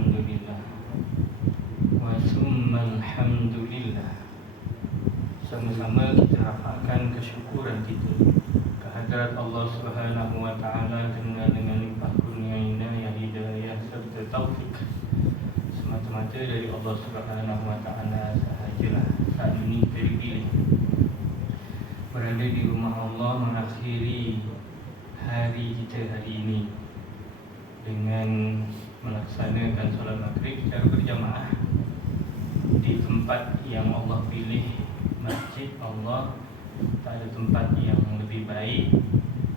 Alhamdulillah wa summa alhamdulillah. Sama-sama kita rafakkan kesyukuran kita kehadrat Allah Subhanahu wa taala dengan limpah kurnia inayah hidayah serta taufik semata-mata dari Allah Subhanahu wa taala sahajalah. Saat ini terpilih berada di rumah Allah mengakhiri hari kita hari ini dengan melaksanakan solat maghrib secara berjamaah di tempat yang Allah pilih, masjid Allah. Tak ada tempat yang lebih baik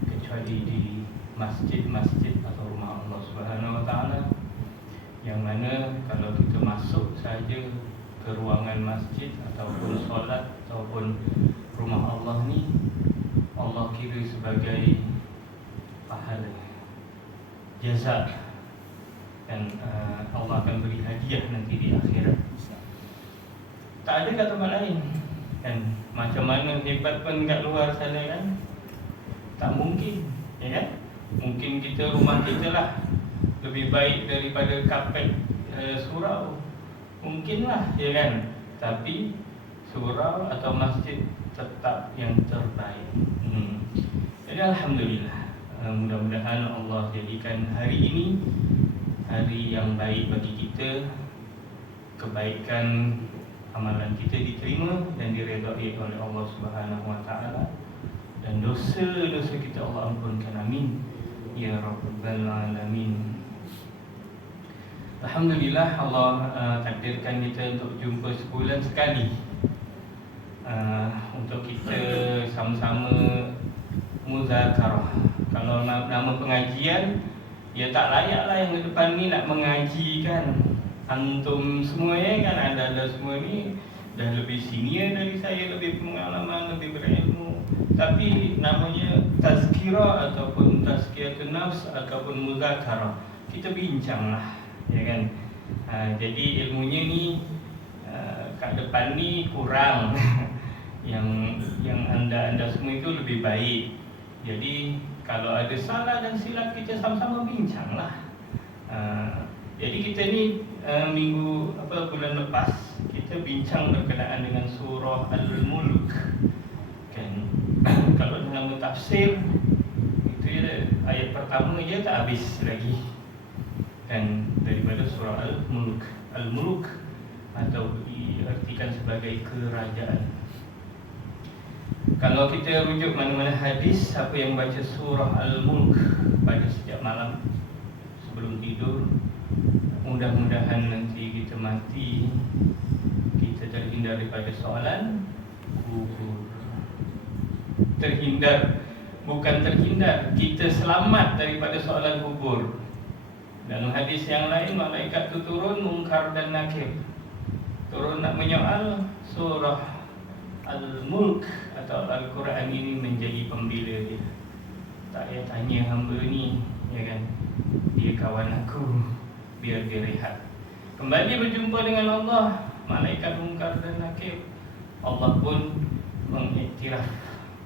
kecuali di masjid-masjid atau rumah Allah Subhanahu wa taala, yang mana kalau kita masuk saja ke ruangan masjid ataupun solat ataupun rumah Allah ni, Allah kira sebagai pahala, jaza, dan Allah akan beri hadiah nanti di akhirat. Tak ada kat tempat lain kan. Macam mana hebat pun kat luar sana kan, tak mungkin, ya kan? Mungkin kita, rumah kita lah lebih baik daripada kapet surau, mungkinlah, ya kan? Tapi surau atau masjid tetap yang terbaik. Jadi Alhamdulillah, mudah-mudahan Allah jadikan hari ini hari yang baik bagi kita, kebaikan amalan kita diterima dan diredai oleh Allah Subhanahu wa taala, dan dosa-dosa kita Allah ampunkan, amin ya rabbal alamin. Alhamdulillah, Allah takdirkan kita untuk jumpa sebulan sekali, untuk kita sama-sama muzakarah. Kalau nama pengajian, ya tak layaklah yang ke depan ni nak mengaji kan. Antum semua kan, anda semua ni dah lebih senior dari saya, lebih pengalaman, lebih berilmu. Tapi namanya tazkirah ataupun tazkiyatun nafs ataupun muzakarah, kita bincang lah, ya kan. Jadi ilmunya ni kat depan ni kurang. yang anda semua itu lebih baik. Jadi kalau ada salah dan silap, kita sama-sama bincang lah. Jadi kita ni bulan lepas kita bincang berkenaan dengan surah Al-Mulk kan. Kalau dalam tafsir itu ya, ayat pertama je tak habis lagi kan, daripada surah Al-Mulk. Al-Mulk atau diartikan sebagai kerajaan. Kalau kita rujuk mana-mana hadis, siapa yang baca surah Al-Mulk pada setiap malam sebelum tidur, mudah-mudahan nanti kita mati, kita terhindar daripada soalan kubur. Terhindar, bukan terhindar, kita selamat daripada soalan kubur. Dalam hadis yang lain, malaikat itu turun, Munkar dan Nakir, turun nak menyoal. Surah Al-Mulk atau Al-Quran ini menjadi pembela dia. Tak payah tanya hamba ni, ya kan, dia kawan aku, biar dia rehat. Kembali berjumpa dengan Allah, malaikat Munkar dan Nakir, Allah pun mengiktiraf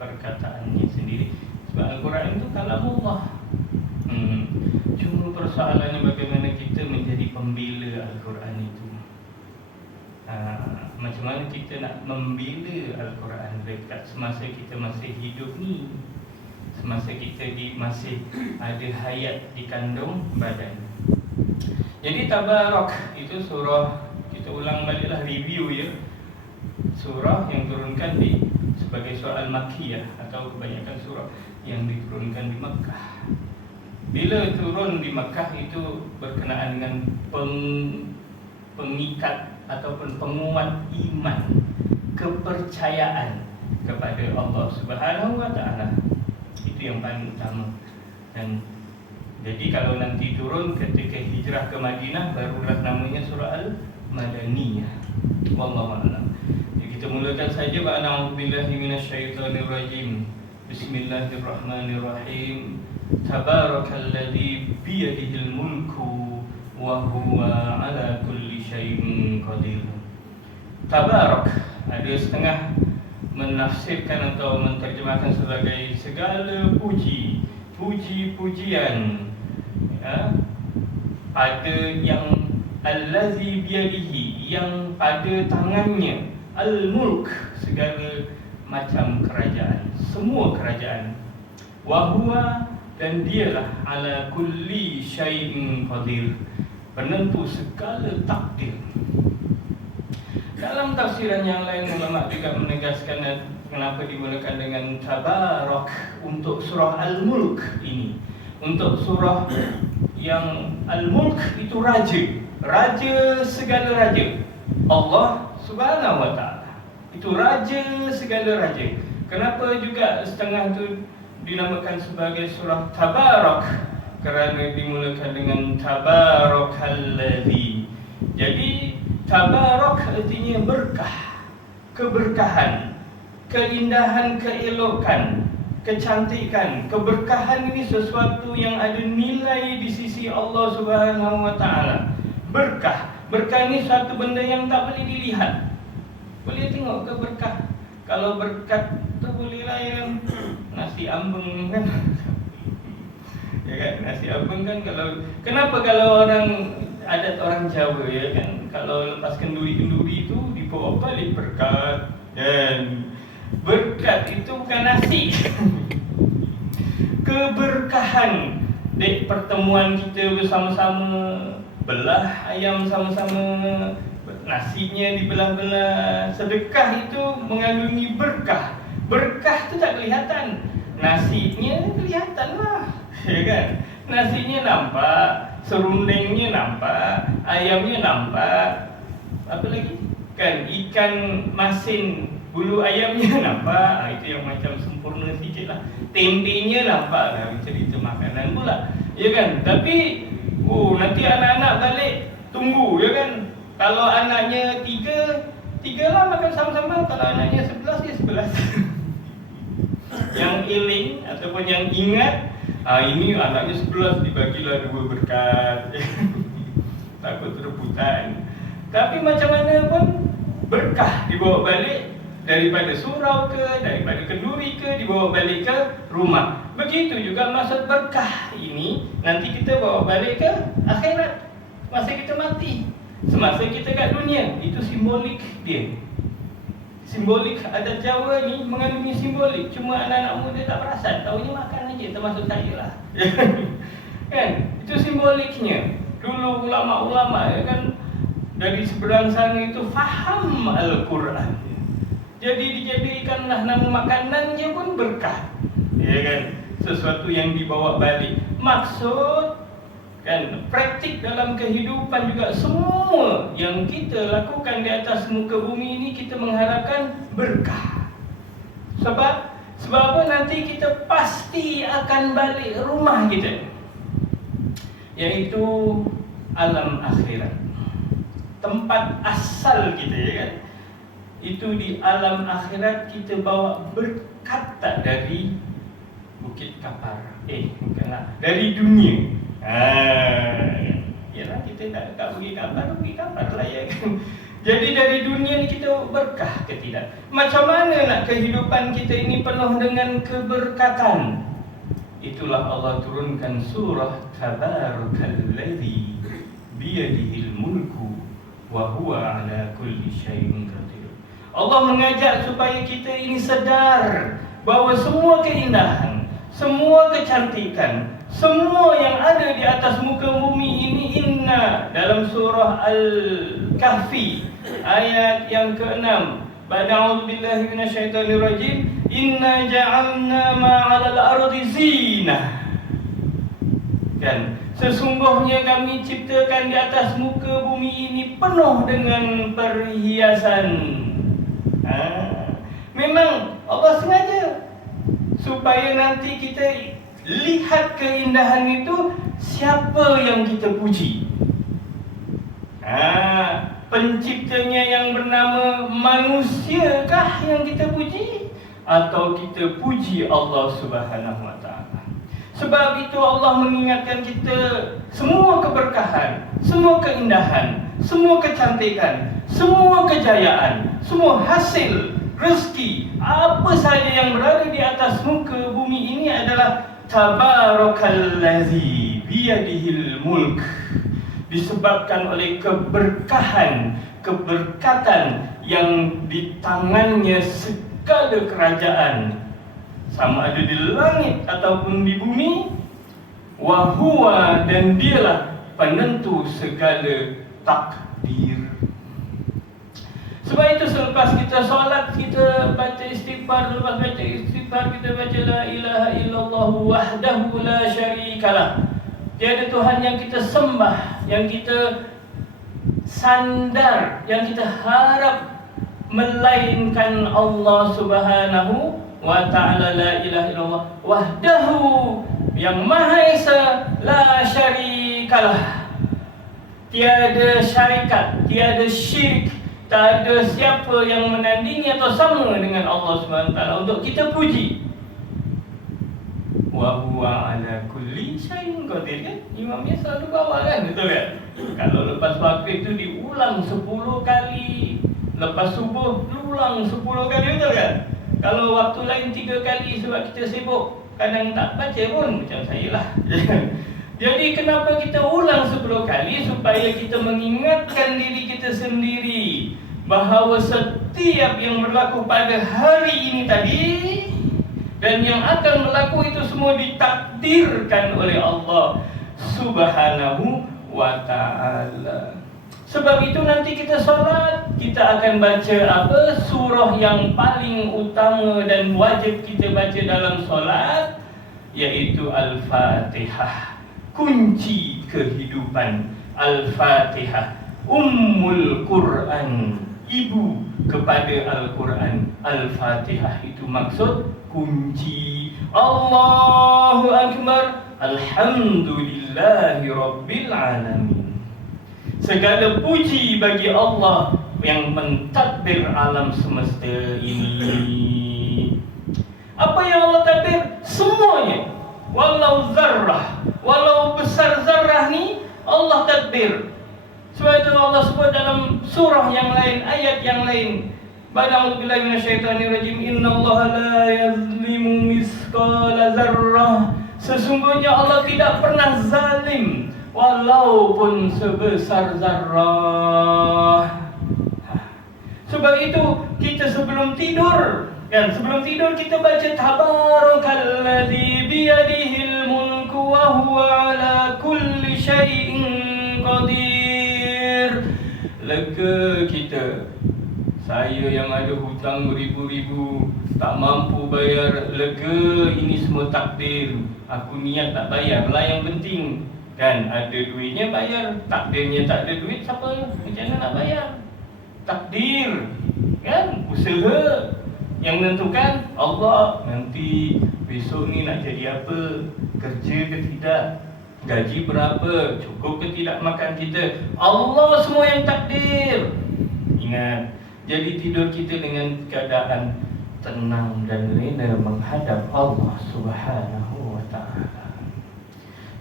perkataannya sendiri. Sebab Al-Quran itu kalamullah. Cuma persoalannya bagaimana kita menjadi pembela Al-Quran itu. Macam mana kita nak membela Al-Quran dekat semasa kita masih hidup ni, semasa kita masih ada hayat di kandung badan. Jadi Tabarak itu surah, kita ulang baliklah review ya, surah yang turunkan sebagai surah Al-Makkiyah, atau kebanyakan surah yang diturunkan di Makkah. Bila turun di Makkah itu berkenaan dengan pengikat ataupun penguat iman, kepercayaan kepada Allah Subhanahu wa taala. Itu yang paling utama. Dan jadi kalau nanti turun ketika hijrah ke Madinah, barulah namanya surah Al-Madaniyah. Wallahu a'lam. Jadi kita mulakan saja, a'udzubillahi minasyaitonirrajim. Bismillahirrahmanirrahim. Tabarakalladzi biyadihil mulku wa huwa ala kulli syai'in qadir. Tabarak ada setengah menafsirkan atau menterjemahkan sebagai segala puji-pujian, ya, pada yang allazi biyadihi, yang pada tangannya, al-mulk, segala macam kerajaan, semua kerajaan, wa huwa, dan dialah ala kulli syai'in qadir, penentu segala takdir. Dalam tafsiran yang lain, ulama juga menegaskan kenapa dimulakan dengan tabarak untuk surah Al-Mulk ini. Untuk surah yang Al-Mulk itu raja, raja segala raja, Allah Subhanahu wa ta'ala, itu raja segala raja. Kenapa juga setengah itu dinamakan sebagai surah Tabarak? Kerana dimulakan dengan Tabarakalladzi. Jadi Tabarak artinya berkah, keberkahan, keindahan, keelokan, kecantikan. Keberkahan ini sesuatu yang ada nilai di sisi Allah Subhanahu wa ta'ala. Berkah, berkah ini suatu benda yang tak boleh dilihat. Boleh tengok ke berkah? Kalau berkat tu boleh lah, ya kan? Nasi ambeng kan. Ya kan, nasi ambeng kan, kenapa kalau adat orang Jawa, ya kan, kalau lepas kenduri-kenduri itu dibawa balik berkat. Dan berkat itu bukan nasi. Keberkahan. Dek, pertemuan kita bersama-sama, belah ayam sama-sama, nasinya dibelah-belah. Sedekah itu mengandungi berkah. Berkah itu tak kelihatan, nasinya kelihatan lah, ya kan? Nasinya nampak, serundengnya nampak, ayamnya nampak, apa lagi? Kan ikan masin, bulu ayamnya nampak. Itu yang macam sempurna sikit lah. Tempenya nampak lah, cerita makanan pula, ya kan? Tapi nanti anak-anak balik tunggu, ya kan? Kalau anaknya tiga lah makan sama-sama. Kalau anaknya 11, ya 11. Yang iling ataupun yang ingat, ini anaknya 11, dibagilah 2 berkat. Takut rebutan. Tapi macam mana pun berkah dibawa balik, daripada surau ke, daripada kenduri ke, dibawa balik ke rumah. Begitu juga maksud berkah ini nanti kita bawa balik ke akhirat, masa kita mati, semasa kita kat dunia. Itu simbolik dia. Simbolik adat Jawa ni mengandungi simbolik. Cuma anak-anak muda tak perasan, taunya makan aja, termasuk saya lah. Kan? Itu simboliknya. Dulu ulama-ulama, ya kan, dari seberang sana itu faham Al-Quran. Jadi dijadikanlah nama makanannya pun berkah, ya kan? Sesuatu yang dibawa balik. Maksud kan, praktik dalam kehidupan juga, semua yang kita lakukan di atas muka bumi ini kita mengharapkan berkah. Sebab apa? Nanti kita pasti akan balik rumah kita, yaitu alam akhirat, tempat asal kita, ya kan? Itu di alam akhirat kita bawa berkat tak dari Bukit Kapar, bukanlah, dari dunia. Yalah, kita tak pergi kapar lah, ya kan. Jadi dari dunia ni kita berkah ke tidak? Macam mana nak kehidupan kita ini penuh dengan keberkatan? Itulah Allah turunkan surah Tabarakalladzi biyadihil mulku wa huwa ala kulli syai'in qadir. Allah mengajak supaya kita ini sedar bahawa semua keindahan, semua kecantikan, semua yang ada di atas muka bumi ini, inna, dalam surah Al-Kahfi ayat yang ke-6, A'udzubillahi minasyaitonirrajim, inna ja'alna ma'alal ardi zinah. Kan, sesungguhnya kami ciptakan di atas muka bumi ini penuh dengan perhiasan. Memang Allah sengaja supaya nanti kita lihat keindahan itu, siapa yang kita puji. Penciptanya yang bernama manusiakah yang kita puji, atau kita puji Allah Subhanahu wa ta'ala? Sebab itu Allah mengingatkan kita, semua keberkahan, semua keindahan, semua kecantikan, semua kejayaan, semua hasil rezeki, apa saja yang berada di atas muka bumi ini adalah Tabarakalladzi biyadihil mulk. disebabkan oleh keberkatan yang di tangannya segala kerajaan, sama ada di langit ataupun di bumi. Wa huwa, dan dialah penentu segala takdir. Sebab itu selepas kita solat, kita baca istighfar. Selepas baca istighfar, kita baca la ilaha illallah wahdahu la syarikalah. Tiada Tuhan yang kita sembah, yang kita sandar, yang kita harap melainkan Allah Subhanahu wa ta'ala. La ilaha illallah wahdahu, yang Maha Esa, la syarikalah, tiada syarikat, tiada syirik, tak ada siapa yang menandingi atau sama dengan Allah SWT untuk kita puji. Wa huwa ala kulli syai'in qadir, kan? Imamnya selalu bawa, kan? Betul kan? Kalau lepas maghrib itu diulang 10 kali, lepas subuh ulang 10 kali, betul kan? Kalau waktu lain 3 kali sebab kita sibuk, kadang tak baca pun, macam saya lah. Jadi kenapa kita ulang 10 kali? Supaya kita mengingatkan diri kita sendiri bahawa setiap yang berlaku pada hari ini tadi dan yang akan berlaku itu semua ditakdirkan oleh Allah Subhanahu wa ta'ala. Sebab itu nanti kita solat, kita akan baca apa? Surah yang paling utama dan wajib kita baca dalam solat, yaitu Al-Fatihah. Kunci kehidupan. Al-Fatihah, Ummul Quran, ibu kepada Al-Quran. Al-Fatihah itu maksud kunci. Allahu Akbar, Alhamdulillahi Rabbil Alamin. Segala puji bagi Allah yang mentadbir alam semesta ini. Apa yang Allah tadbir? Semuanya. Walau zarrah, walau besar zarrah ni Allah tadbir. Sebab itu Allah sebut dalam surah yang lain, ayat yang lain, Ba'da'udzu billahi minasyaitonir rajim, innallaha la yazlimu misqala zarrah. Sesungguhnya Allah tidak pernah zalim walaupun sebesar zarrah. Sebab itu kita sebelum tidur, kan, sebelum tidur kita baca tabarakalladzi biyadihil mulku wa huwa ala kulli syai'in qadir. Lega kita. Saya yang ada hutang beribu-ribu, tak mampu bayar, lega, ini semua takdir. Aku niat tak bayar lah yang penting, kan, ada duitnya bayar. Takdirnya tak ada duit, siapa macam mana nak bayar? Takdir, kan, usaha yang menentukan Allah. Nanti besok ni nak jadi apa, kerja ke tidak, gaji berapa, cukup ke tidak makan kita, Allah semua yang takdir. Ingat, jadi tidur kita dengan keadaan tenang dan lena menghadap Allah Subhanahu wa ta'ala.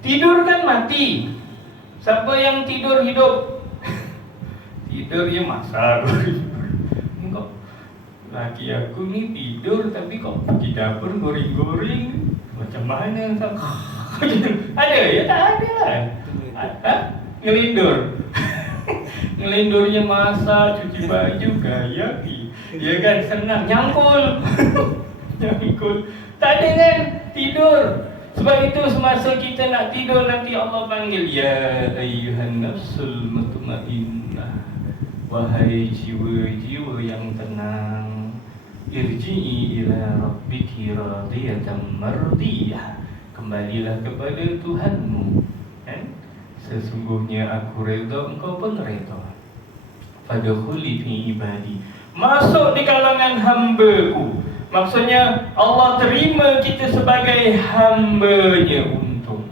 Tidur kan mati. Siapa yang tidur hidup? Tidur ya masak. Kok laki aku ni tidur tapi kok di dapur goreng-goreng, macam mana? Ada ya? Tak ada lah. Ngelindur. Ngelindurnya masak, cuci baju, gaya, ya kan, senang, nyangkul. Nyangkul. Tak ada kan, tidur. Sebab itu semasa kita nak tidur nanti Allah panggil, ya ayyuhan nafsul mutmainnah, wahai jiwa-jiwa yang tenang, irji'i ila rabbiki radiyatan mardiyah, kembalilah kepada Tuhanmu, kan? Sesungguhnya aku redha, engkau pun redha. Fadkhuli fi ibadi, masuk di kalangan hamba-Ku. Maksudnya Allah terima kita sebagai hamba-Nya. Untung.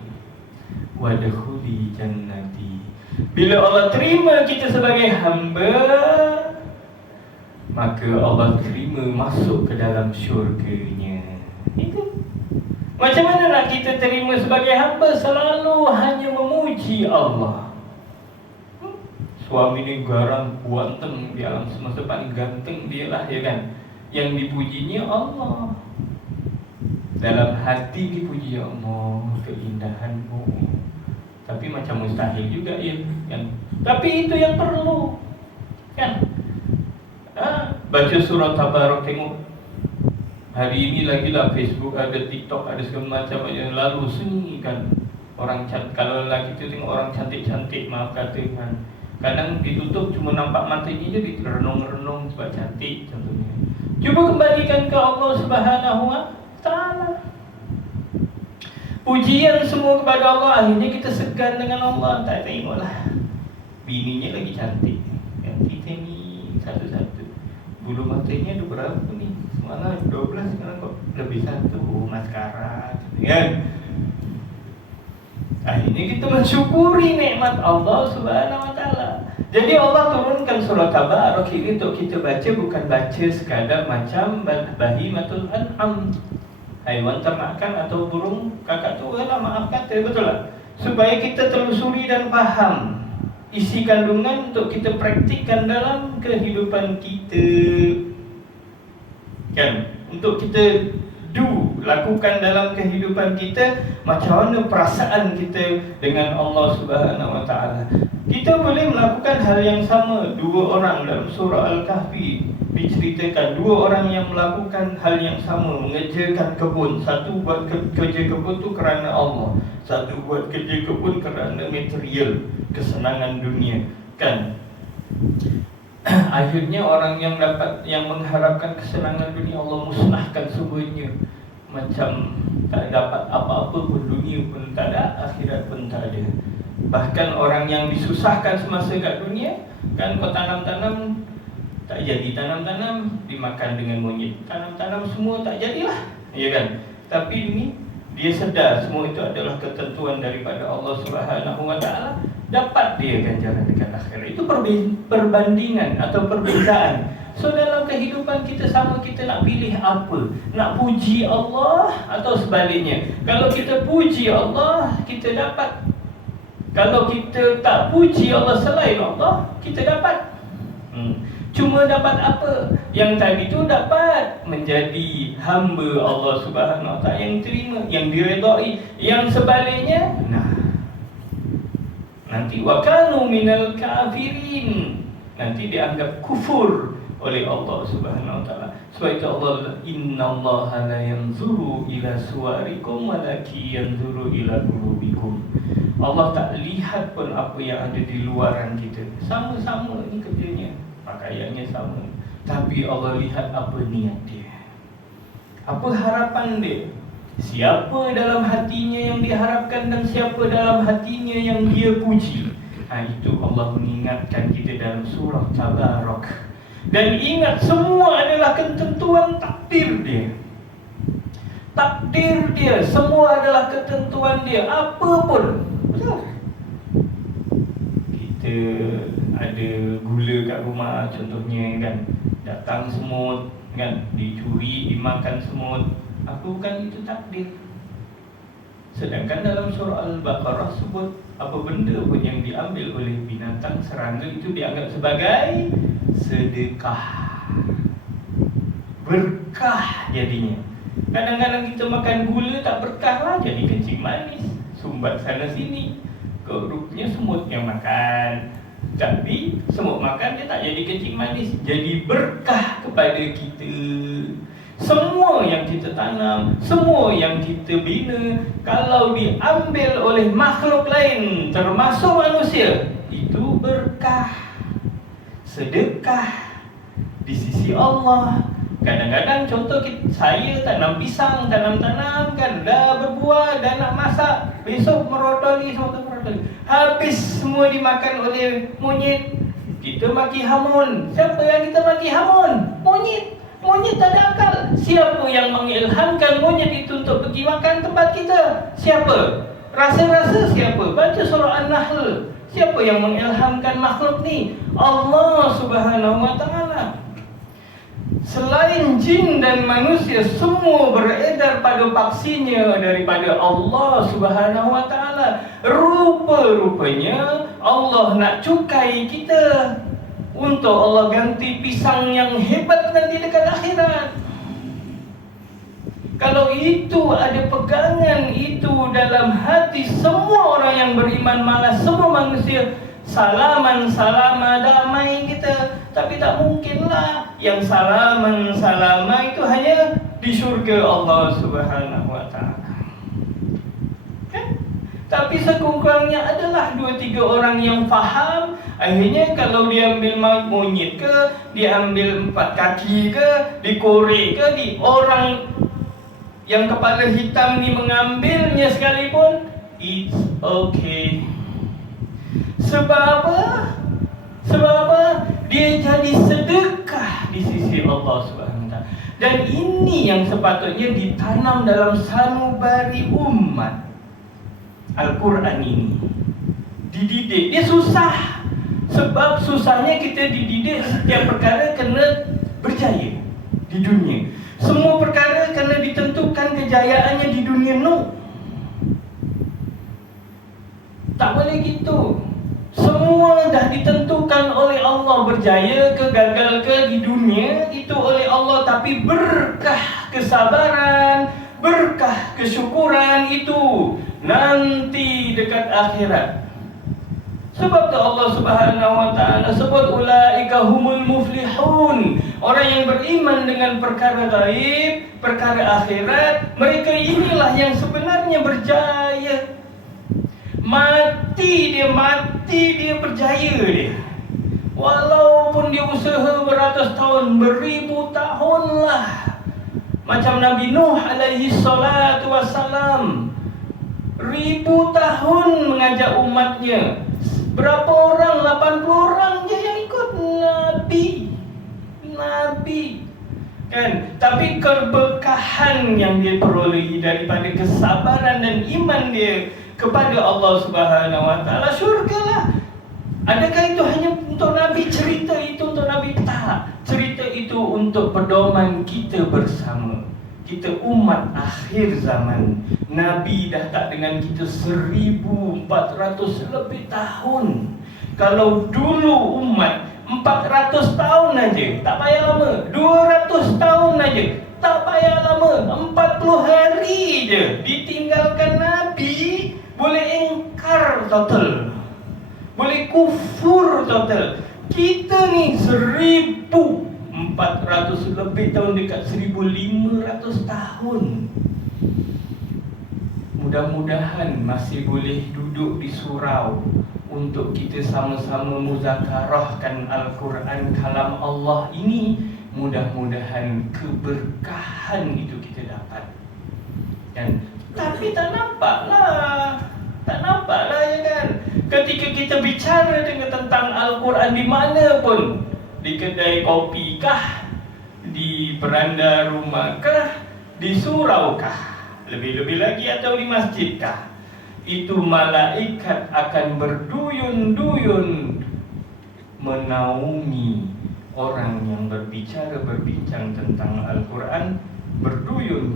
Wadkhuli jannati, bila Allah terima kita sebagai hamba, maka Allah terima masuk ke dalam syurga-Nya. Itu. Macam mana nak kita terima sebagai hamba? Selalu hanya memuji Allah. Suami ni garang, buanteng di alam semesta, paling ganteng dia lah, ya kan? Yang dipujinya Allah. Dalam hati dipuji, ya Allah, keindahanmu, Tapi macam mustahil juga ya kan? Tapi itu yang perlu kan? Baca surah Tabarak, tengok hari ini lagi lah Facebook ada, TikTok ada, segala macam yang lalu sunyi kan. Orang kalau lelaki tu tengok orang cantik-cantik, maaf kata kan, kadang ditutup cuma nampak matanya je, diterenung-renung sebab cantik contohnya. Cuba kembalikan ke Allah Subhanahu wa Ta'ala. Pujian semua kepada Allah. Akhirnya kita segan dengan Allah. Tak tengoklah bininya lagi cantik kan, kita ni satu-satu. Bulu matanya ada berapa ni? Semalam 12, sekarang kok lebih satu. Maskara kan. Akhirnya kita mensyukuri nikmat Allah Subhanahu wa Ta'ala. Jadi Allah turunkan surah Tabarak ini untuk kita baca, bukan baca sekadar macam bahimatul an'am, haiwan ternakan atau burung kakak tua lah, maaf kata, betul lah. Supaya kita telusuri dan faham isi kandungan untuk kita praktikkan dalam kehidupan kita kan, untuk kita lakukan dalam kehidupan kita. Macam mana perasaan kita dengan Allah Subhanahu wa Ta'ala. Kita boleh melakukan hal yang sama. Dua orang dalam surah Al-Kahfi diceritakan, dua orang yang melakukan hal yang sama, mengerjakan kebun. Satu buat kerja kebun tu kerana Allah, satu buat kerja kebun kerana material, kesenangan dunia kan. Akhirnya orang yang mengharapkan kesenangan dunia, Allah musnahkan semuanya. Macam tak dapat apa-apa pun, dunia pun tak ada, akhirat pun tak ada. Bahkan orang yang disusahkan semasa kat dunia kan, kau tanam-tanam tak jadi, tanam-tanam dimakan dengan monyet, tanam-tanam semua tak jadilah, ya kan. Tapi ini dia sedar semua itu adalah ketentuan daripada Allah Subhanahu wa Ta'ala, dapat dia ganjaran dekat akhirat. Itu perbandingan atau perbezaan. So dalam kehidupan kita sama, kita nak pilih apa? Nak puji Allah atau sebaliknya? Kalau kita puji Allah, kita dapat. Kalau kita tak puji Allah selain Allah, kita dapat. Cuma dapat apa? Yang tadi tu dapat menjadi hamba Allah Subhanahu wa Ta'ala yang terima, yang diredai. Yang sebaliknya, nanti wakanu minal kafirin, nanti dianggap kufur oleh Allah Subhanahu wa Ta'ala. Sebab itu Allah, innallaha la yanzuru ila suwarikum walakin yanzuru ila qulubikum. Allah tak lihat pun apa yang ada di luaran kita. Sama-sama ni kerjanya, pakaiannya sama, tapi Allah lihat apa niat dia, apa harapan dia, siapa dalam hatinya yang diharapkan dan siapa dalam hatinya yang dia puji. Itu Allah mengingatkan kita dalam surah Tabarak. Dan ingat, semua adalah ketentuan takdir dia. Takdir dia, semua adalah ketentuan dia. Apa pun, betul. Kita ada gula kat rumah contohnya kan, datang semut kan, dicuri, dimakan semut. Apa bukan itu takdir? Sedangkan dalam surah Al-Baqarah sebut, apa benda pun yang diambil oleh binatang serangga itu dianggap sebagai sedekah, berkah jadinya. Kadang-kadang kita makan gula tak berkah lah, jadi kencing manis, sumbat sana sini. Rupanya semut yang makan, tapi semut makan dia tak jadi kencing manis, jadi berkah kepada kita. Semua yang kita tanam, semua yang kita bina, kalau diambil oleh makhluk lain termasuk manusia, itu berkah, sedekah di sisi Allah. Kadang-kadang contoh saya tanam pisang, tanam-tanam kan, dah berbuah, dah nak masak, besok merotoli, habis semua dimakan oleh monyet. Kita maki hamun. Siapa yang kita maki hamun? Monyet. Monyet tak ada akal. Siapa yang mengilhamkan monyet itu untuk pergi makan tempat kita? Siapa? Rasa-rasa siapa? Baca surah An-Nahl. Siapa yang mengilhamkan makhluk ni? Allah Subhanahu wa Ta'ala. Selain jin dan manusia, semua beredar pada paksinya daripada Allah Subhanahu wa Ta'ala. Rupa-rupanya Allah nak cukai kita, untuk Allah ganti pisang yang hebat nanti dekat akhirat. Kalau itu ada pegangan itu dalam hati semua orang yang beriman, malah semua manusia salaman damai kita. Tapi tak mungkinlah yang salaman itu hanya di syurga Allah Subhanahu wa taala. Kan? Tapi sekurang-kurangnya adalah 2-3 orang yang faham. Akhirnya kalau diambil monyet ke, diambil 4 kaki ke, dikorek ke, di orang yang kepala hitam ni mengambilnya sekalipun, it's okay. Sebab apa? Dia jadi sedekah di sisi Allah Subhanahu wa taala. Dan ini yang sepatutnya ditanam dalam sanubari umat. Al-Quran ini dididik. Dia susah. Sebab susahnya kita dididik setiap perkara kena berjaya di dunia. Semua perkara kena ditentukan kejayaannya di dunia. No, tak boleh gitu. Semua dah ditentukan oleh Allah. Berjaya ke gagal ke di dunia itu oleh Allah. Tapi berkah kesabaran, berkah kesyukuran itu nanti dekat akhirat. Sebab tu Allah Subhanahu wa taala sebut ulaika humul muflihun. Orang yang beriman dengan perkara gaib, perkara akhirat, mereka inilah yang sebenarnya berjaya. Mati dia berjaya dia. Walaupun dia usaha beratus tahun, beribu tahun lah. Macam Nabi Nuh alaihi salatu wassalam, 1000 tahun mengajak umatnya. Berapa orang? 80 orang je yang ikut Nabi. Kan? Tapi keberkahan yang dia perolehi daripada kesabaran dan iman dia kepada Allah Subhanahu wa taala, syurgalah. Adakah itu hanya untuk Nabi? Cerita itu untuk Nabi? Tak. Cerita itu untuk pedoman kita bersama. Kita umat akhir zaman. Nabi dah tak dengan kita 1400 lebih tahun. Kalau dulu umat 400 tahun aja, tak payah lama. 200 tahun aja, tak payah lama. 40 hari je ditinggalkan Nabi, boleh ingkar total, boleh kufur total. Kita ni 1400 lebih tahun, dekat 1500 tahun. Mudah-mudahan masih boleh duduk di surau untuk kita sama-sama muzakarahkan Al-Quran, kalam Allah ini. Mudah-mudahan keberkahan itu kita dapat. Dan tapi tak nampaklah ya kan. Ketika kita bicara dengan tentang Al-Quran di mana pun, di kedai kopi kah, di beranda rumah kah, di surau kah, lebih-lebih lagi atau di masjid kah, itu malaikat akan berduyun-duyun menaungi orang yang berbincang tentang Al-Quran. Berduyun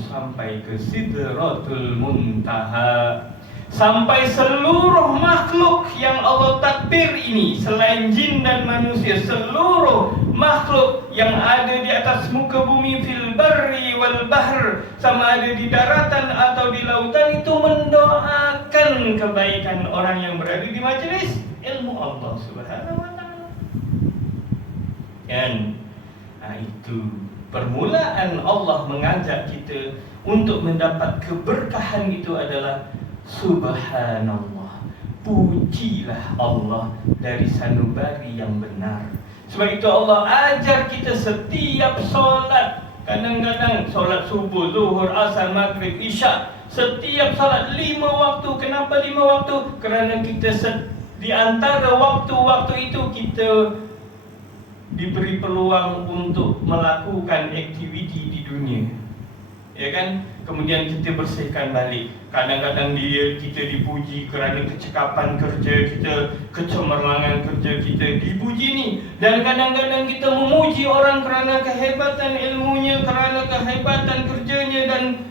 sampai ke Sidratul Muntaha, sampai seluruh makhluk yang Allah takdir ini, selain jin dan manusia, seluruh makhluk yang ada di atas muka bumi, fil barri wal bahr, sama ada di daratan atau di lautan, itu mendoakan kebaikan orang yang berada di majlis ilmu Allah Subhanahu wa taala. Dan itu permulaan Allah mengajak kita untuk mendapat keberkahan itu adalah Subhanallah, pujilah Allah dari sanubari yang benar. Sebab itu Allah ajar kita setiap solat, kadang-kadang solat subuh, zuhur, asar, maghrib, isyak, setiap solat 5 waktu. Kenapa 5 waktu? Kerana kita di antara waktu-waktu itu kita diberi peluang untuk melakukan aktiviti di dunia, ya kan? Kemudian kita bersihkan balik. Kadang-kadang kita dipuji kerana kecekapan kerja kita, kecemerlangan kerja kita, dipuji ni. Dan kadang-kadang kita memuji orang kerana kehebatan ilmunya, kerana kehebatan kerjanya dan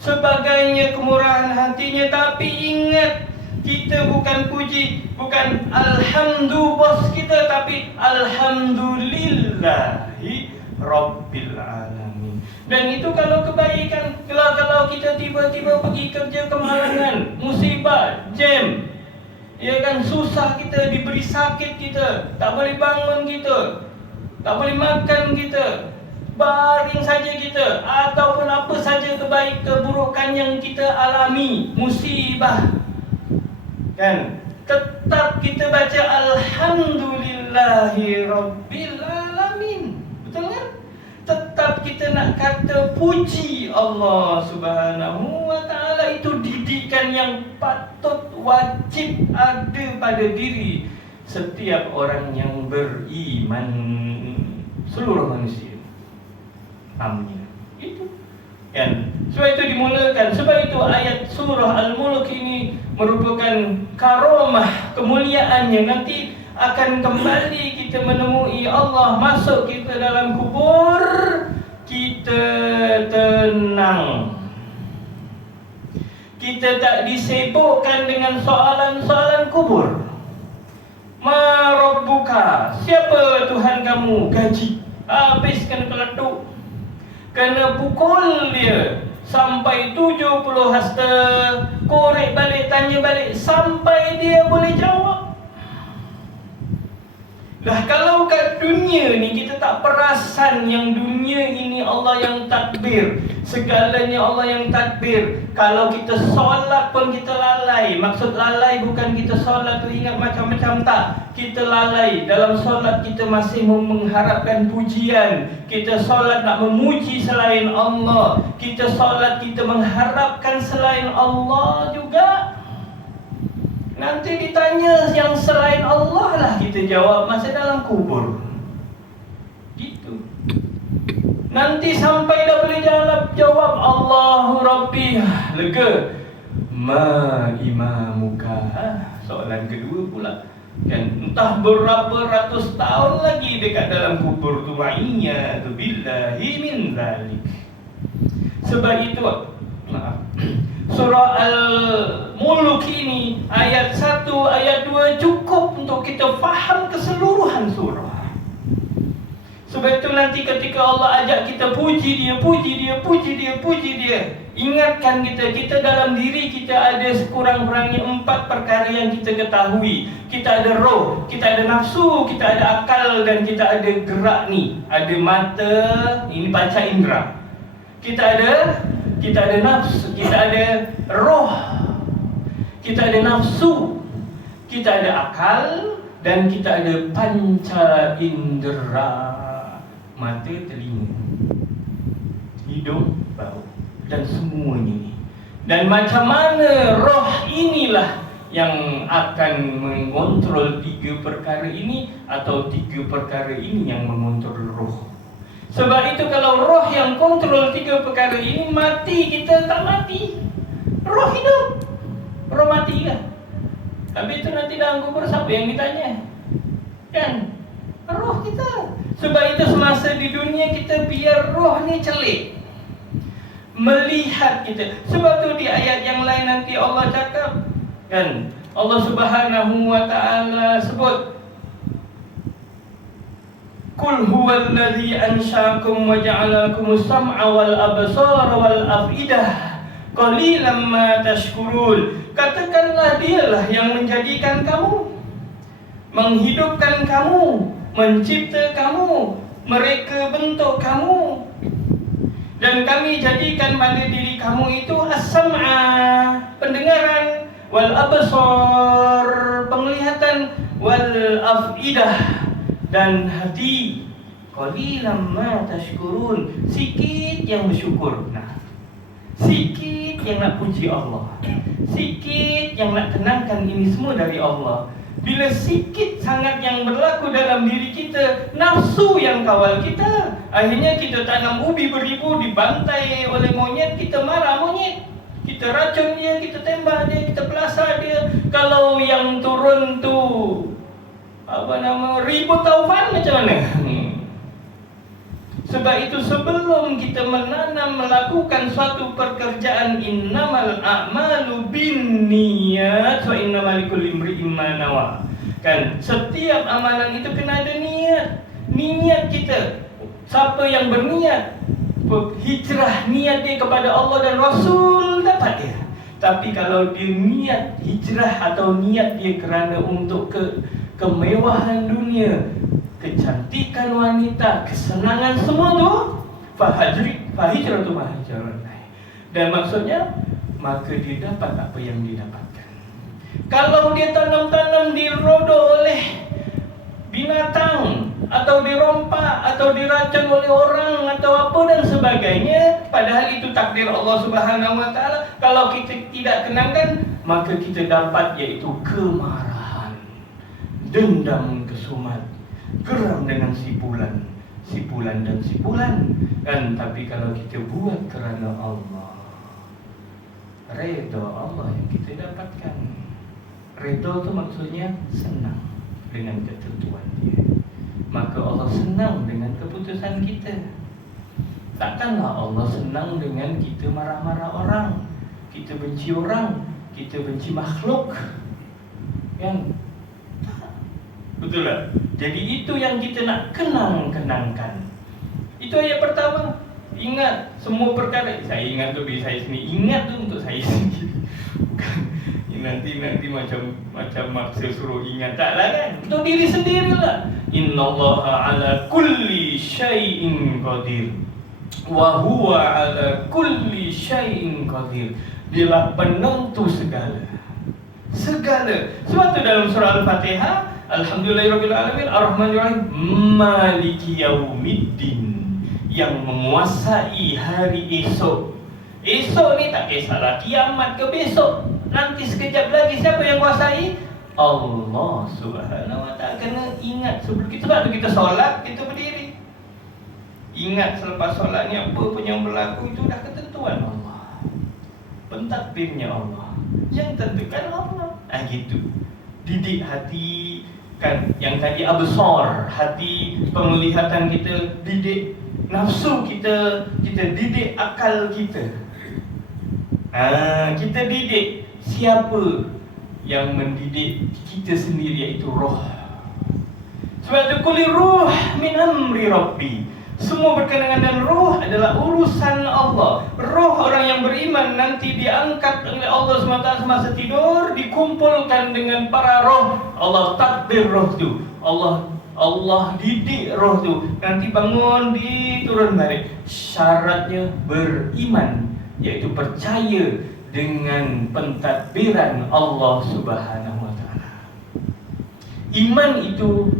sebagainya, kemurahan hatinya. Tapi ingat, kita bukan puji, bukan alhamdulillah bos kita, tapi alhamdulillahi rabbil alamin. Dan itu kalau kebaikan. Kalau kita tiba-tiba pergi kerja kemalangan, musibah, jam, ya kan, susah kita, diberi sakit kita, tak boleh bangun kita, tak boleh makan kita, baring saja kita, ataupun apa saja keburukan yang kita alami, musibah, kan, tetap kita baca Alhamdulillahi Rabbil Alamin. Betul kan? Tetap kita nak kata puji Allah Subhanahu wa ta'ala. Itu didikan yang patut, wajib ada pada diri setiap orang yang beriman, seluruh manusia. Amin. Itu kan. Sebab itu dimulakan. Sebab itu ayat surah Al-Mulk ini merupakan karomah kemuliaannya. Nanti akan kembali kita menemui Allah, masuk kita dalam kubur, kita tenang. Kita tak disibukkan dengan soalan-soalan kubur. Ma rabbuka, siapa Tuhan kamu? Gaji habis kena peletuk, kena pukul dia sampai 70 hasta, korek balik, tanya balik sampai dia boleh jawab. Dah kalau kat dunia ni kita tak perasan yang dunia ini Allah yang takbir, segalanya Allah yang takbir. Kalau kita solat pun kita lalai. Maksud lalai bukan kita solat tu ingat macam-macam, tak. Kita lalai. Dalam solat kita masih mengharapkan pujian. Kita solat nak memuji selain Allah. Kita solat kita mengharapkan selain Allah juga. Nanti ditanya yang selain Allah lah kita jawab masa dalam kubur. Gitu. Nanti sampai dah boleh jawab Allahu Rabbi, lega. Ma imamuka. Soalan kedua pula, kan, entah berapa ratus tahun lagi dekat dalam kubur tu, ma'iyya tu billahi min zalik. Sebab itu, maaf, surah Al-Mulk ini ayat 1, ayat 2 cukup untuk kita faham keseluruhan surah. Sebab itu nanti ketika Allah ajak kita puji dia, puji dia, puji dia, puji dia, ingatkan kita dalam diri kita ada sekurang-kurangnya 4 perkara yang kita ketahui. Kita ada roh, kita ada nafsu, kita ada akal, dan kita ada gerak ni. Ada mata, ini panca indera. Kita ada nafsu, kita ada roh, kita ada nafsu, kita ada akal, dan kita ada panca indera. Mata, telinga, hidung, bau, dan semuanya ni. Dan macam mana roh inilah yang akan mengontrol 3 perkara ini, atau 3 perkara ini yang mengontrol roh. Sebab itu kalau roh yang kontrol 3 perkara ini, mati kita tak mati, roh hidup, roh mati kan. Tapi itu nanti dalam kubur siapa yang ditanya? Kan? Roh kita. Sebab itu semasa di dunia kita biar roh ni celik, melihat kita. Sebab tu di ayat yang lain nanti Allah cakap, kan, Allah Subhanahu wa ta'ala sebut, Qul huwallazi ansha'akum wa ja'alakumus sam'a wal absara wal afidah qalilan ma tashkurun. Katakanlah dialah yang menjadikan kamu, menghidupkan kamu, mencipta kamu, mereka bentuk kamu, dan kami jadikan pada diri kamu itu as-sam'a, pendengaran, wal absar, penglihatan, wal afidah, dan hati. Qalilan ma tashkurun, sikit yang bersyukur. Nah, sikit yang nak puji Allah, sikit yang nak tenangkan ini semua dari Allah. Bila sikit sangat yang berlaku dalam diri kita, nafsu yang kawal kita, akhirnya kita tanam ubi beribu, dibantai oleh monyet, kita marah monyet, kita racun dia, kita tembak dia, kita pelasar dia. Kalau yang turun tu ribut taufan, macam mana? Sebab itu sebelum kita menanam, melakukan suatu pekerjaan, innamal a'malu binniyat wa innamal likulli imri'in ma nawa. Kan, setiap amalan itu kena ada niat. Niat kita. Siapa yang berniat hijrah niat dia kepada Allah dan Rasul, dapat dia. Tapi kalau dia niat hijrah atau niat dia kerana untuk kemewahan dunia, kecantikan wanita, kesenangan semua tu, fahijratu mahajran. Dan maksudnya, maka dia dapat apa yang dia dapatkan. Kalau dia tanam-tanam dirodok oleh binatang, atau dirompak, atau diracun oleh orang, atau apa dan sebagainya, padahal itu takdir Allah Subhanahu Wa Taala. Kalau kita tidak kenangkan, maka kita dapat iaitu kemarahan, dendam kesumat, geram dengan sipulan dan sipulan. Dan tapi kalau kita buat kerana Allah, redha Allah yang kita dapatkan. Redha itu maksudnya senang dengan ketentuan dia. Maka Allah senang dengan keputusan kita. Takkanlah Allah senang dengan kita marah-marah orang, kita benci orang, kita benci makhluk, kan? Betul tak? Jadi itu yang kita nak kenangkan. Itu ayat pertama. Ingat semua perkara. Saya ingat tu bagi saya sendiri. Ingat tu untuk saya sendiri. Bukan nanti macam maksa suruh ingat, taklah kan? Untuk diri sendirilah. Innallaha ala kulli syai'in qadir. Wa huwa ala kulli syai'in qadir. Dialah penentu segala. Sebab tu dalam surah Al-Fatihah, Alhamdulillahirabbil alamin, Ar-Rahmanir-Rahim, Maliki Yaumiddin, yang menguasai hari esok. Esok ni tak kisahlah kiamat ke besok, nanti sekejap lagi siapa yang kuasai? Allah Subhanahu Wa Taala. Kena ingat sebelum kita, sebab tu kita solat, kita berdiri. Ingat selepas solat ni apa pun yang berlaku itu dah ketentuan Allah, pentadbirnya Allah, yang tentukan Allah. Gitu. Didik hati kan, yang tadi absar, hati penglihatan kita, didik nafsu kita didik akal kita. Kita didik. Siapa yang mendidik kita sendiri, iaitu roh. Sebab itu quli ruh min amri rabbi. Semua berkenaan dengan roh adalah urusan Allah. Roh orang yang beriman nanti diangkat oleh Allah SWT semasa tidur, dikumpulkan dengan para roh. Allah takdir roh tu, Allah didik roh tu, nanti bangun, diturun balik. Syaratnya beriman, iaitu percaya dengan pentadbiran Allah Subhanahu Wa Taala. Iman itu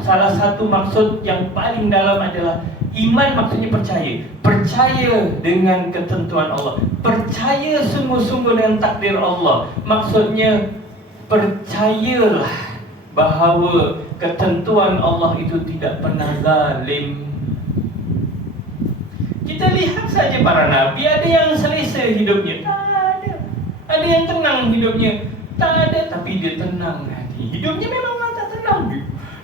salah satu maksud yang paling dalam adalah iman, maksudnya percaya dengan ketentuan Allah, percaya sungguh-sungguh dengan takdir Allah. Maksudnya percayalah bahawa ketentuan Allah itu tidak pernah zalim. Kita lihat saja para nabi, ada yang selesa hidupnya, tak ada. Ada yang tenang hidupnya, tak ada. Tapi dia tenang hati. Hidupnya memang tak tenang,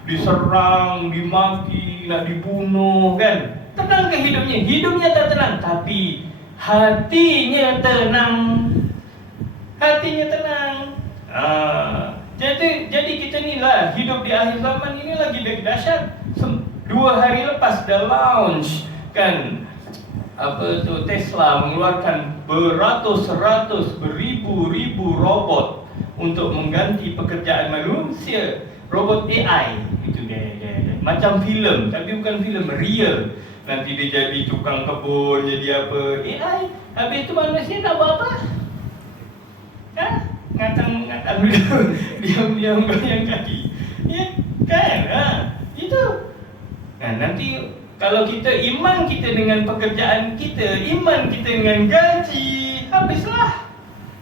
diserang, dimaki, nak dibunuh, kan? Tenang ke hidupnya? Hidupnya tak tenang, tapi hatinya tenang. Hatinya tenang. Jadi kita ni lah hidup di akhir zaman ini lagi dahsyat. 2 hari lepas dah launch, kan? Tesla mengeluarkan beratus-ratus, beribu-ribu robot untuk mengganti pekerjaan manusia. Robot AI itu dia. Macam filem, tapi bukan filem, real. Nanti dia jadi tukang kebun, jadi apa? AI. Habis itu manusia tak buat apa? Ngatang dulu. Diam-diam goyang kaki. Ya, kan? Itu. Nanti kalau kita iman kita dengan pekerjaan kita, iman kita dengan gaji, habislah.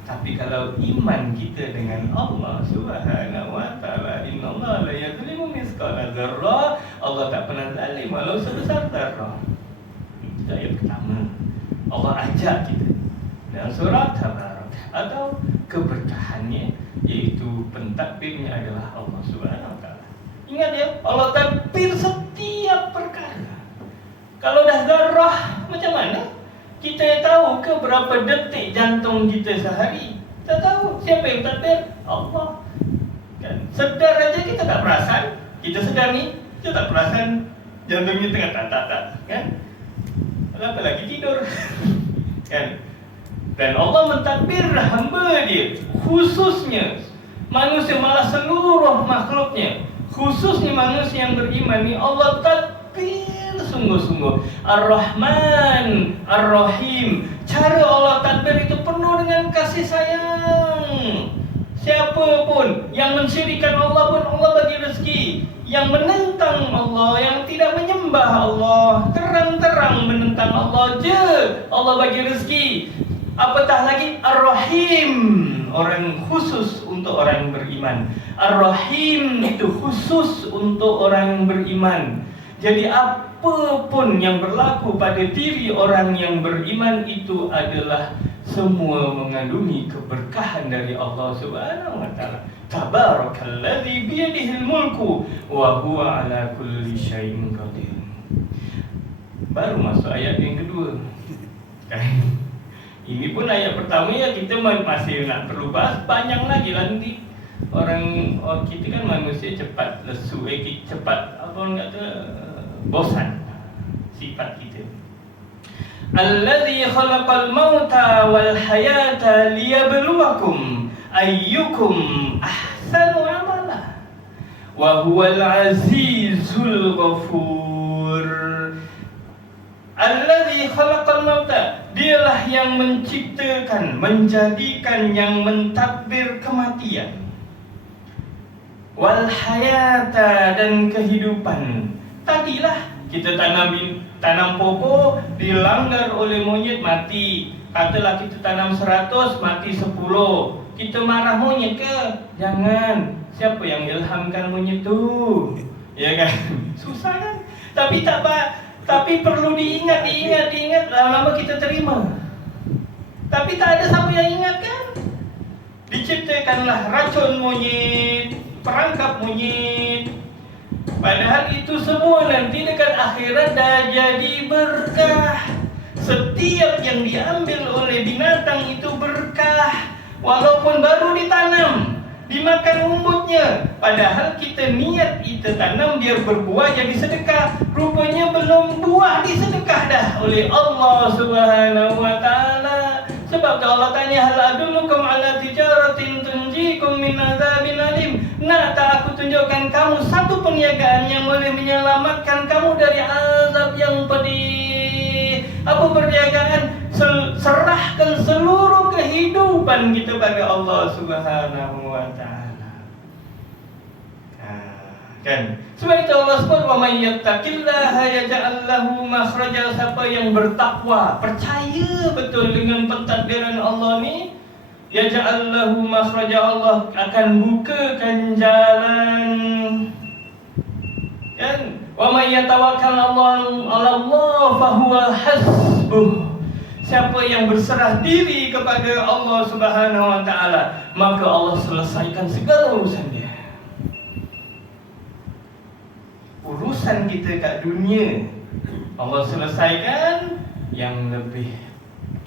Tapi kalau iman kita dengan Allah Subhanahu Wa Taala, innallaha la yuzlimu mithqala dzarrah, Allah tak pernah zalim walau sebesar zarrah. Itu ayat pertama. Allah ajak kita dalam surah Tabarak, atau keberkahannya, iaitu pentadbirnya adalah Allah Subhanahu Wa Taala. Ingat ya, Allah tadbir setiap perkara. Kalau dah zarrah, macam mana? Kita tahu ke berapa detik jantung kita sehari? Tak tahu. Siapa yang tadbir? Allah. Kan? Sedar aja kita tak perasan. Kita sedar ni, kita tak perasan jantungnya tengah tak. Kan? kenapa lagi tidur? Kan? Dan Allah mentadbir hamba dia, khususnya manusia, malah seluruh makhluknya, khususnya manusia yang beriman ni Allah tadbir sungguh-sungguh. Ar-Rahman, Ar-Rahim. Cara Allah tadbir itu penuh dengan kasih sayang. Siapa pun yang mensyirikkan Allah pun Allah bagi rezeki. Yang menentang Allah, yang tidak menyembah Allah, terang-terang menentang Allah je, Allah bagi rezeki. Apatah lagi Ar-Rahim, orang khusus untuk orang beriman. Ar-Rahim itu khusus untuk orang beriman. Jadi apapun yang berlaku pada diri orang yang beriman itu adalah semua mengandungi keberkahan dari Allah Subhanahu wa taala. Tabarakalladzi biyadihil mulku wa huwa ala kulli syai'in qadir. Baru masuk ayat yang kedua. Ini pun ayat pertama ya, kita masih nak perlu bahas panjang lagi nanti. Kita kan manusia cepat lesu, cepat apa orang kata bosan sifat kita. Alladzi khalaqal mauta wal hayata liyabluwakum ayyukum ahsanu amala wa huwal azizul ghafur. Alladzi khalaqal mauta, dialah yang menciptakan, menjadikan, yang mentadbir kematian, wal hayata, dan kehidupan. Tadilah kita tanam pokok, dilanggar oleh monyet, mati. Katalah kita tanam 100, mati 10. Kita marah monyet ke? Jangan. Siapa yang ilhamkan monyet tu? Ya kan? Susah kan? Tapi perlu diingat, lama-lama kita terima. Tapi tak ada siapa yang ingat kan? Diciptakanlah racun monyet, perangkap monyet. Padahal itu semua nanti dekat akhirat dah jadi berkah. Setiap yang diambil oleh binatang itu berkah, walaupun baru ditanam, dimakan umbutnya. Padahal kita niat kita tanam biar berbuah jadi sedekah. Rupanya belum buah disedekah dah oleh Allah Subhanahu wa taala. Sebab Allah tanya, hal adullukum ala tijaratin tunjikum min adzabin alim. Nak tak aku tunjukkan kamu satu perniagaan yang boleh menyelamatkan kamu dari azab yang pedih. Apa perniagaan? Serahkan seluruh kehidupan kita pada Allah Subhanahu wa taala. Kan? Sebab itu Allah sebut, wa may yattaqillaha yaj'al lahu makhraja. Siapa yang bertakwa, percaya betul dengan pentadbiran Allah ni, yaj'al lahu makhraja, Allah akan bukakan jalan. Kan? Wa may yatawakkal 'ala Allah fa huwa hasbuh. Siapa yang berserah diri kepada Allah Subhanahu wa taala, maka Allah selesaikan segala urusan dia. Urusan kita kat dunia Allah selesaikan. Yang lebih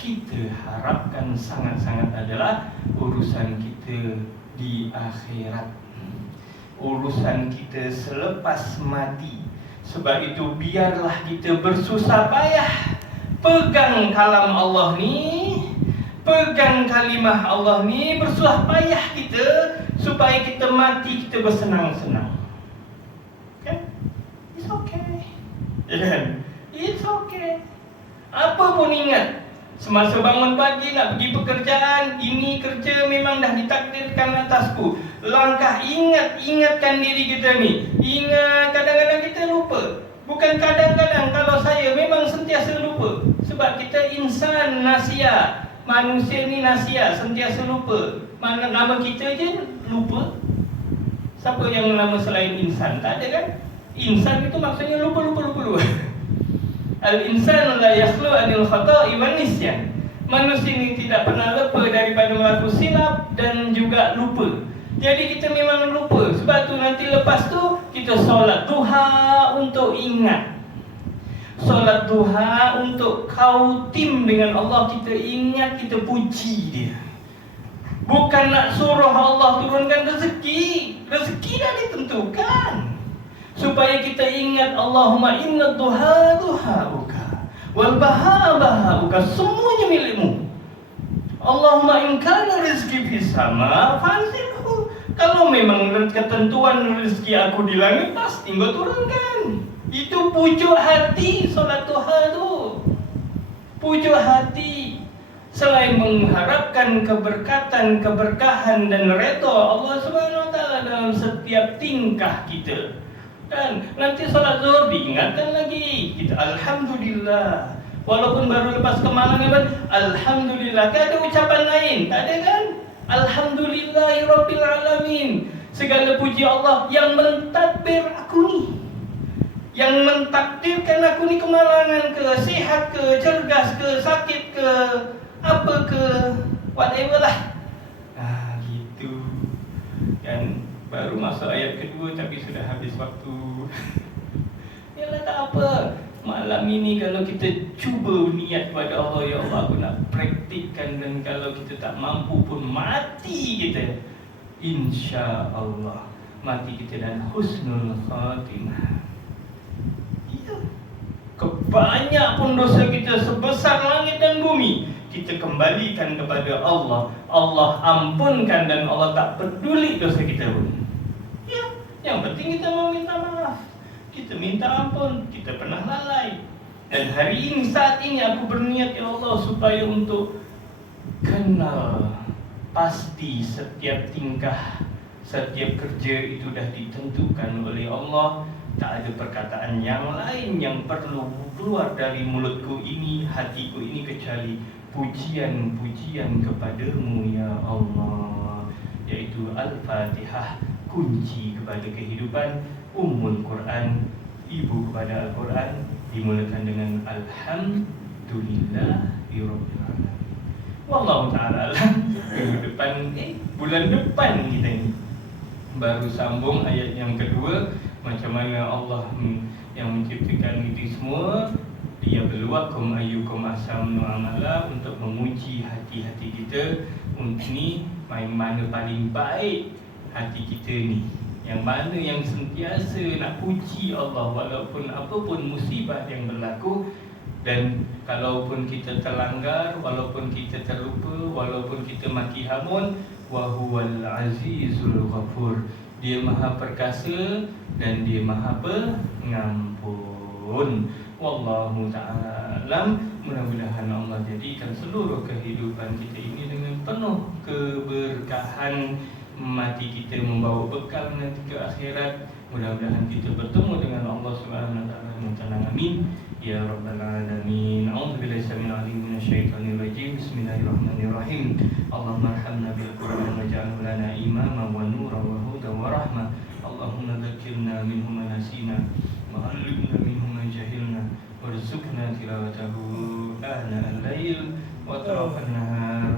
kita harapkan sangat-sangat adalah urusan kita di akhirat, urusan kita selepas mati. Sebab itu biarlah kita bersusah payah pegang kalam Allah ni, pegang kalimah Allah ni, bersusah payah kita supaya kita mati kita bersenang-senang. Kan? It's okay. Ya kan? It's okay. Apa pun ingat, semasa bangun pagi nak pergi pekerjaan, ini kerja memang dah ditakdirkan atasku. Langkah ingatkan diri kita ni. Ingat, kadang-kadang kita lupa. Bukan kadang-kadang, kalau saya memang sentiasa lupa. Sebab kita insan nasia, manusia ni nasia, sentiasa lupa. Mana nama kita je lupa. Siapa yang nama selain insan? Tak ada kan? Insan itu maksudnya lupa. Al-insan la yakhlu anil khata'i wan nisyan. Manusia ini tidak pernah lepas daripada melakukan silap dan juga lupa. Jadi kita memang lupa. Sebab tu nanti lepas tu kita solat duha untuk ingat. Solat duha untuk kautim dengan Allah, kita ingat, kita puji dia. Bukan nak suruh Allah turunkan rezeki. Rezeki dah ditentukan. Supaya kita ingat, Allahumma inna duha duhauka wal baha-baha, semuanya milikmu. Allahumma in kana rizqi fis sama fanzilhu. Kalau memang ketentuan rezeki aku di langit, pasti engkau turunkan. Itu pucuk hati solat duha tu. Pucuk hati. Selain mengharapkan keberkatan, keberkahan dan redha Allah Subhanahu wa taala dalam setiap tingkah kita. Dan nanti solat zuhur diingatkan lagi. Kita alhamdulillah. Walaupun baru lepas kemalangan, alhamdulillah. Tak ada ucapan lain, tak ada kan? Alhamdulillahirabbil alamin. Segala puji Allah yang mentadbir aku ni, yang mentakdirkan aku ni kemalangan ke, sihat ke, cergas ke, sakit ke, apa ke, whatever lah. Gitu. Dan baru masuk ayat kedua tapi sudah habis waktu. Yalah, tak apa. Malam ini kalau kita cuba niat pada Allah, ya Allah aku nak praktikkan, dan kalau kita tak mampu pun mati kita, insya Allah mati kita dan husnul khatimah. Ya. Kebanyak pun dosa kita sebesar langit dan bumi, kita kembalikan kepada Allah. Allah ampunkan dan Allah tak peduli dosa kita pun. Ya, yang penting kita mau minta maaf. Kita minta ampun, kita pernah lalai. Dan hari ini, saat ini aku berniat, ya Allah, supaya untuk kenal pasti setiap tingkah, setiap kerja itu dah ditentukan oleh Allah. Tak ada perkataan yang lain yang perlu keluar dari mulutku ini, hatiku ini, kecuali pujian-pujian kepadamu, ya Allah. Yaitu Al-Fatihah, kunci kepada kehidupan, Ummul Quran, ibu kepada Al-Quran, dimulakan dengan Alhamdulillahirabbil alamin. Wallahu ta'ala alam. Minggu depan, bulan depan kita ni baru sambung ayat yang kedua. Macam mana Allah yang menciptakan itu semua, Dia berluakum ayyukum ahsanu amala, untuk menguji hati-hati kita. Ini mana paling baik hati kita ni, yang mana yang sentiasa nak puji Allah walaupun apapun musibah yang berlaku. Dan kalaupun kita terlanggar, walaupun kita terlupa, walaupun kita maki hamun, wa huwal azizul ghafur, Dia maha perkasa dan Dia maha pengampun. Wallahu ta'ala. Mudah-mudahan Allah jadikan seluruh kehidupan kita ini dengan penuh keberkahan. Mati kita membawa bekal nanti ke akhirat. Mudah-mudahan kita bertemu dengan Allah Subhanahu wa taala. Amin ya rabbal alamin. A'udzubillahi samil alim minasyaitonir rajim. Bismillahirrahmanirrahim. Allahumma arhamna bil Qur'an waj'alhu lana imama wa nuran wa hudan wa rahmah. Allahumma dzakkirna minhu ma nasina wa 'allimna minhu ma jahilna warzuqna tilawatahu ana al-lail wa atrafan nahar